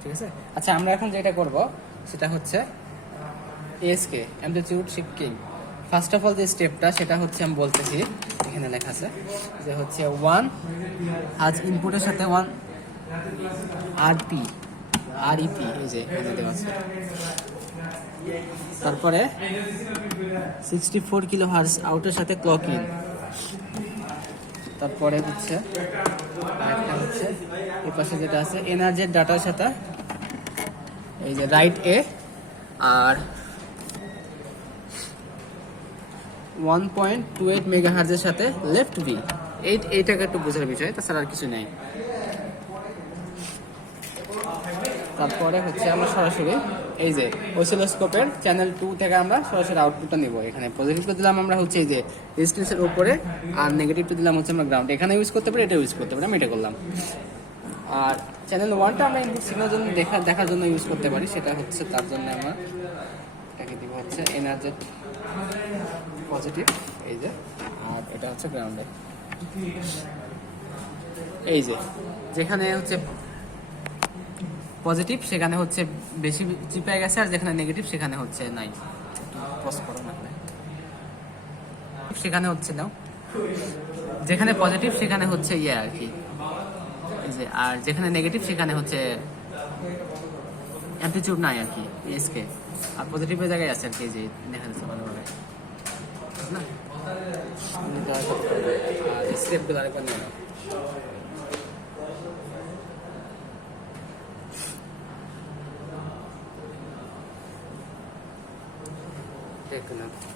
ঠিক আছে। আচ্ছা, আমরা এখন যেটা করব সেটা হচ্ছে SK amplitude shifting. First of all যে স্টেপটা সেটা হচ্ছে আমি বলতেছি, এখানে লেখা আছে যে হচ্ছে 1 আজ ইনপুটের সাথে 1 আরপি আরইপি, এই যে এখানে দেওয়া আছে। তারপরে 64 কিলো হার্জ আউটের সাথে ক্লক ইন। তারপরে হচ্ছে আরেকটা হচ্ছে এই পাশে যেটা আছে এনার্জির ডাটার সাথে এই যে রাইট এ, আর 1.28 মেগাহার্জের সাথে লেফট বি। এইটাকে একটু বোঝার বিষয়, তাছাড়া আর কিছু নেই। তারপরে হচ্ছে আমরা সরাসরি এই যে অসিলোস্কোপের চ্যানেল 2 থেকে আমরা সরাসরি আউটপুটটা নিব। এখানে পজিটিভটা দিলাম আমরা হচ্ছে এই যে রেজিস্ট্যান্সের উপরে, আর নেগেটিভটা দিলাম হচ্ছে আমরা গ্রাউন্ড। এখানে ইউজ করতে পারি, এটা ইউজ করতে পারি, আমি এটা করলাম। আর চ্যানেল 1টা আমরা ইনপুট সিগন্যাল জন্য দেখার জন্য ইউজ করতে পারি, সেটা হচ্ছে তার জন্য আমরা এটাকে দিব হচ্ছে এনার্জি পজিটিভ, এই যে, আর এটা হচ্ছে গ্রাউন্ডে। এই যে যেখানে হচ্ছে পজিটিভ সেখানে হচ্ছে বেশি চিপায় গেছে, আর যেখানে নেগেটিভ সেখানে হচ্ছে নাই। পজ করো না, সেখানে হচ্ছে নাও, যেখানে পজিটিভ সেখানে হচ্ছে ইয়ে আর কি, এই যে, আর যেখানে নেগেটিভ সেখানে হচ্ছে অ্যামপ্লিটিউড নাই আর কি, এসকে। আর পজিটিভের জায়গায় আছে আর কি, যে দেখা যাচ্ছে ভালোভাবে না। আর স্টেপগুলো আরেকবার নিয়ে নাও। Take a note.